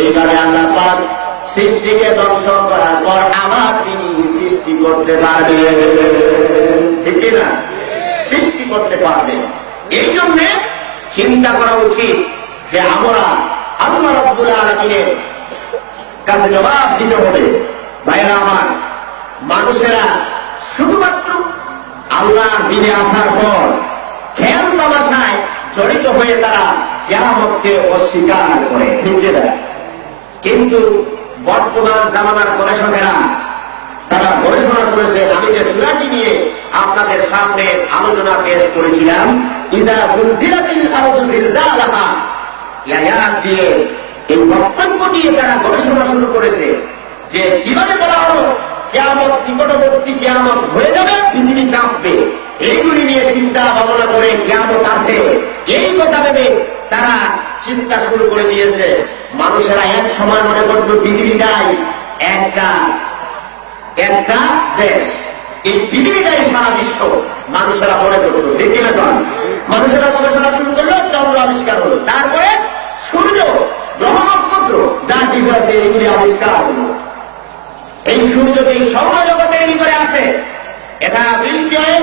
এইভাবে আল্লাহ পাক সৃষ্টিকে ধ্বংস করার পর আবার তিনি সৃষ্টি করতে পারবে, ঠিক না? সৃষ্টি করতে পারবে। এই জন্য চিন্তা করা উচিত যে আমরা আল্লাহ রাব্বুল আলামিনের কাছে জবাব দিতে হবে। ভাইরা আমার, মানুষেরা শুধুমাত্র আল্লাহর দিনে আসার পর খেয়াল তামাশায় জড়িত হয়ে তারা কিয়ামতকে অস্বীকার করে, ঠিক না? কিন্তু বর্তমান জামানার গবেষকেরা তারা গবেষণা করেছে। আমি যে সূরাটি নিয়ে আপনাদের সামনে আলোচনা পেশ করেছিলাম, ইদা যুলজিলাতিল আরদু জিলজালাহা, এই আয়াত দিয়ে, এই বক্তব্য দিয়ে তারা গবেষণা শুরু করেছে যে কিভাবে বলা হলো কিয়ামত নিকটবর্তী, কিয়ামত হয়ে যাবে, পৃথিবী কাঁপবে। এইগুলি নিয়ে চিন্তা ভাবনা করে কিয়ামত আছে এই কথা ভেবে তারা চিন্তা শুরু করে দিয়েছে। মানুষেরা এক সময় মনে করত পৃথিবীটাই একটা দেশ, এই পৃথিবীটাই সারা বিশ্ব মানুষেরা মনে করত, ঠিক কিনা? মানুষেরা গবেষণা শুরু করলো, চন্দ্র আবিষ্কার হলো, তারপরে সূর্য, গ্রহ, নক্ষত্র যা কিছু আছে এইগুলি আবিষ্কার হলো। এই সূর্যটি সৌরজগতের ভিতরে আছে, এটা মিল্কি ওয়ে,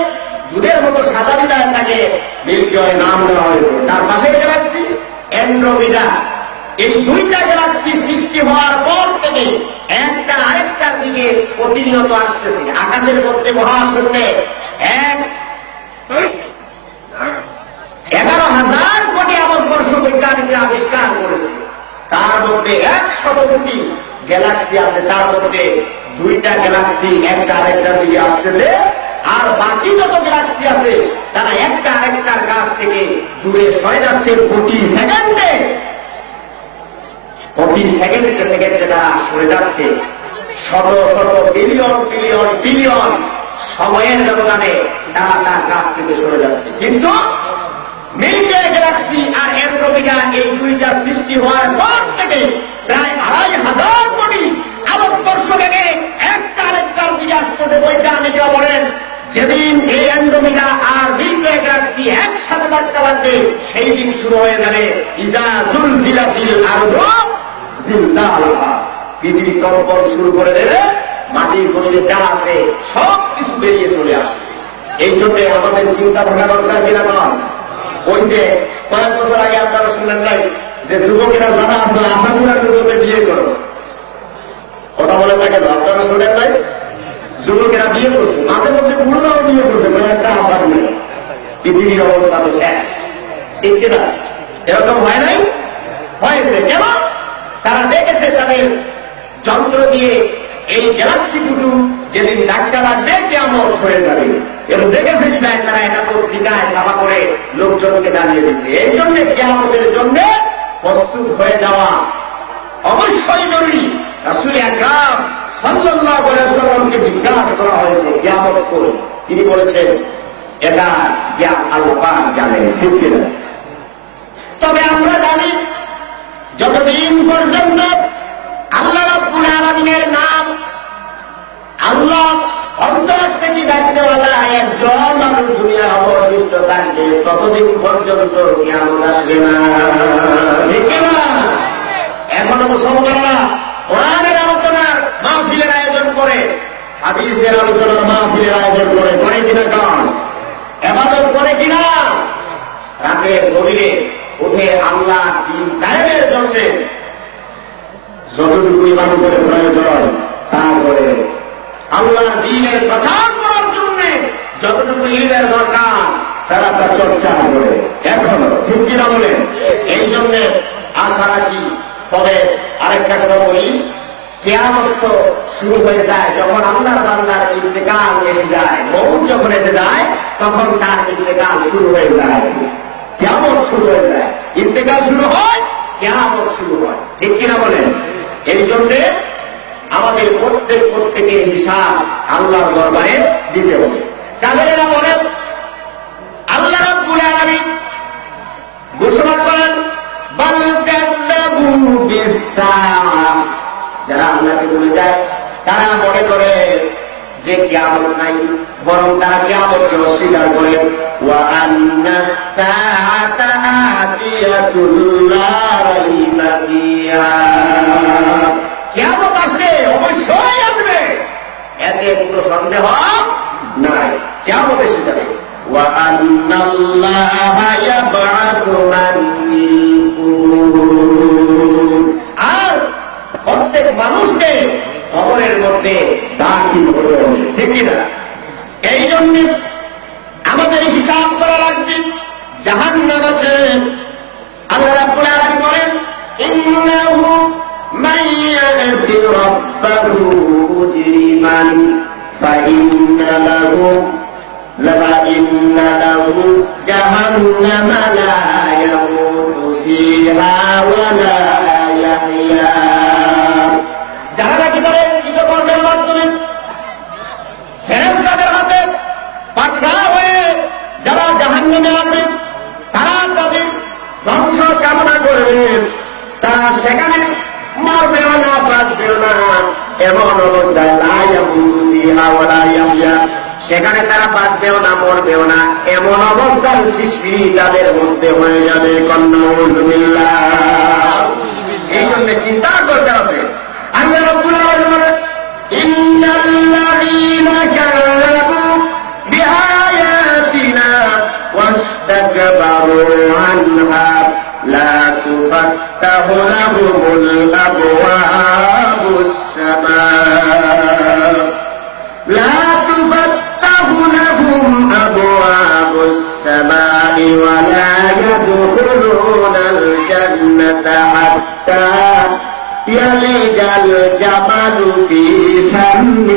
দুধের মতো সাদা বিদায় তাকে মিল্কি ওয়ে নাম দেওয়া হয়েছে। তার পাশে গ্যালাক্সি অ্যান্ড্রোমিডা। এই দুইটা গ্যালাক্সি সৃষ্টি হওয়ার পর থেকে একটা আরেকটার দিকে প্রতিনিয়ত আসতেছে। আকাশের মধ্যে মহাশূন্যে 11,000 কোটি আলোকবর্ষ বৈজ্ঞানিকরা আবিষ্কার করেছে। তার মধ্যে 100 কোটি গ্যালাক্সি আছে, তার মধ্যে দুইটা গ্যালাক্সি একটা আরেকটার দিকে আসতেছে, আর বাকি যত গ্যালাক্সি আছে তারা একটা আরেকটার কাছ থেকে দূরে সরে যাচ্ছে প্রতি সেকেন্ডে। প্রতি সেকেন্ডে সেকেন্ডে তারা সরে যাচ্ছে। শত শত বিলিয়ন বিলিয়ন বিলিয়ন সময়ের ব্যবধানে তারা তার কাছ থেকে সরে যাচ্ছে। কিন্তু মিল্কি ওয়ে গ্যালাক্সি আর অ্যান্ড্রোমিডা এই দুইটা সৃষ্টি হওয়ার পর থেকে প্রায় 2,500 কোটি আলোকবর্ষ বেগে একটা আরেকটার দিকে আসতেছে। বৈজ্ঞানিকরা বলেন যেদিন এই অ্যান্ড্রোমিডা আর মিল্কি ওয়ে গ্যালাক্সি একসাথে ধাক্কা লাগবে সেই দিন শুরু হয়ে যাবে ইজা যুলজিলাতিল আরদু জিলজালাহা। পৃথিবী কম্পন শুরু করে দেবে, মাটির গভীরে যা আছে সব কিছু বেরিয়ে চলে আসবে। এই জন্য আমাদের চিন্তা ভাবনা দরকার কিনা নয়। ওই যে কয়েক বছর আগে আপনারা শুনলেন নাই যে যুবকেরা যারা আছে আশা করার জন্য বিয়ে করো, ওটা বলে থাকে, আপনারা শুনেন নাই? যুবকেরা বিয়ে করছে, মাঝে মধ্যে পুরোটাও বিয়ে করছে, একটা আশা করে পৃথিবীর অবস্থা তো শেষ, ঠিক কিনা? এরকম হয় নাই? হয়েছে। কেন? তারা দেখেছে তাদের যন্ত্র দিয়ে এই গ্যালাক্সি দুটো যেদিন ধাক্কা লাগবে কিয়ামত হয়ে যাবে, এটা দেখেছে বিদায় তারা এটা পত্রিকায় ছাপা করে লোকজনকে জানিয়ে দিচ্ছে। এই জন্য কিয়ামতের জন্য প্রস্তুত হয়ে যাওয়া অবশ্যই জরুরি। রাসূল আকরাম সাল্লাল্লাহু আলাইহি ওয়াসাল্লামকে জিজ্ঞাসা করা হয়েছে কিয়ামত কবে, তিনি বলেছেন এটা জ্ঞান আল্লাহ পাক জানেন, ঠিক কিনা? তবে আমরা জানি যতদিন পর্যন্ত আল্লাহ রাব্বুল আলামিনের নাম আল্লাহ অন্তর থেকে ডাকনেওয়ালা একজন মানুষ দুনিয়া অবশিষ্ট থাকবে, ততদিন পর্যন্ত কিয়ামত আসবে না, ঠিক না? এখনো মুসলমানরা কোরআনের আলোচনার মাহফিলের আয়োজন করে, হাদিসের আলোচনার মাহফিলের আয়োজন করে, করে কিনা? কারণ ইবাদত করে কিনা? রাতের গভীরে উঠে আল্লাহ দ্বীন কায়েমের জন্য যতটুকু ইবাদতের প্রয়োজন তা করে, আল্লাহর দ্বীনের প্রচার করার জন্য যতটুকু ইলমের দরকার তারা তা চর্চা করে এখনো, ঠিক কিনা বলে? এই জন্য আশা রাখি। তবে আরেকটা কথা বলি, কিয়ামত তো শুরু হয়ে যায় যখন আল্লাহর বান্দার ইন্তেকাল এসে যায়, মউত যখন এসে যায় তখন তার ইন্তেকাল শুরু হয়ে যায়, কিয়ামত শুরু হয়ে যায়। ইন্তেকাল শুরু হয়, কিয়ামত শুরু হয়, ঠিক কিনা বলেন? এই জন্য আমাদের প্রত্যেকের হিসাব আল্লাহর দরবারে দিতে হবে। কাফেরেরা বলেন আল্লাহ রাব্বুল আলামিন ঘোষণা করেন বাল কাযাবু বিস-সাআহ, যারা আল্লাহকে ভুলে যায় তারা মনে করে যে কিয়ামত নাই, বরং তারা কিয়ামতকে অস্বীকার করে। ওয়া আন্নাস-সাআতা আতিয়াতুল লা রাইবা ফিহা, এতে কোনো সন্দেহ নাই। কিয়ামত এসে যাবে। وأن الله يبعث من في القبور আর প্রত্যেক মানুষকে কবরের মধ্যে দাখিল হতে হবে, ঠিক কিনা? এই জন্য আমাদের হিসাব করা লাগবে। জাহান্নাম আছে, আল্লাহ রাব্বুল আলামিন বলেন ইন্নাহু মান ইয়াতি রাব্বাহু মুজরিমান ফাইন্না লাহু জাহান্নামা লা ইয়ামুতু ফিহা ওয়া লা ইয়াহইয়া। যারা নাকি তাদের কৃতকর্মের মাধ্যমে ফেরেশতাদের হাতে পাকড়া হয়ে যারা জাহান্নামে আসবে, তারা তাদের ধ্বংস কামনা করবে, তারা সেখানে মরবেও না, বাঁচবেও না, এমন অবস্থায় লা ইয়ামুতু ফিহা ওয়া লা ইয়াহইয়া, সেখানে তারা বাঁচবেও না, মরবেও না, এমন অবস্থার সৃষ্টি তাদের মধ্যে হয়ে যাবে। এই জন্য চিন্তা করতে হবে। আল্লাহ রাব্বুল আলামিন বলেন ইন্নাল্লাযীনা কাযযাবু বিআয়াতিনা ওয়াস্তাকবারু আনহা লা তুফাত্তাহু লাহুমুল আবওয়াবুস সামা লা أبواب السماء ولا يدخلون الجنة حتى يلج الجمل في سم